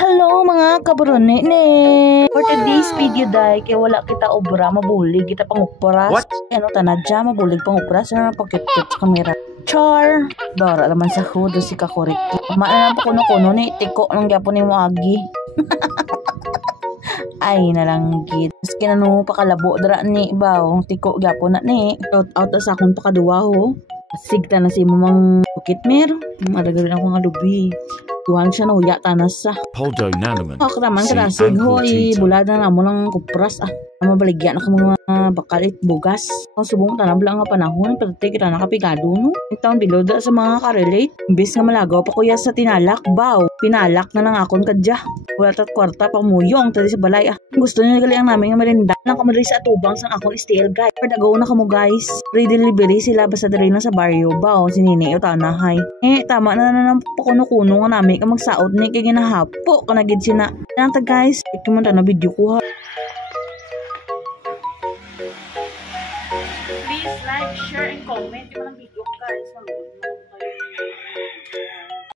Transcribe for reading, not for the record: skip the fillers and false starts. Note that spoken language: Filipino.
Hello mga kabronene! For today's video day, kaya wala kita obra, mabulig kita pangupras. What? Ano tanadya, mabulig pangupras na napakit-kit sa kamera. Char! Dora naman sa hudo si kakorek. Maana pa kuno-kuno ni tiko ng gyapon ni mo agi. Ay nalang gid. Maski na no pakalabo dara ni baw, tiko gyapon na ni. Out sa akong pakaduwa ho. Sigta na si mamang bukit mer. Madagarin ako nga lubi. Tuhan siya na huya tanas sa. Poldo nanaman. Kaman karasig hoy. Bulada na mo lang kupras mabaligyan na ka mga bakalit bugas. Ang subong tanab lang nga panahon. Pati kita nakapigado no. Itaon bilod sa mga karelate. Imbis nga malagaw pa kuya sa tinalak. Baw. Pinalak na lang akon kadya. Wala tat kwarta pa muyong. Tadi sa balay Gusto nyo nagali ang namin nga marinda. Lang kamadali sa atubang sang akong steel guide. Pardagaw na kamo guys. Free delivery sila basta dali na sa barrio. Baw. Sinini o tanahay. Tama na ng pakuno-kuno nga namin ka magsaot ni kay ginahapo. Kanagid sina. Nanta guys. Ikumanta na video ko ha. Please like, share, and comment.